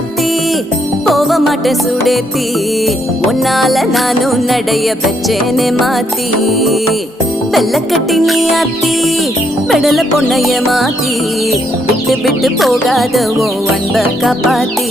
ஆத்தி போக மாட்டேன் சுடேத்தி உன்னால நானும் நடைய வச்சேனே மாத்தி வெள்ளக்கட்டி நீ ஆத்தி பெடல பொண்ணைய மாத்தி விட்டு விட்டு போகாத ஓ அன்ப காப்பாத்தி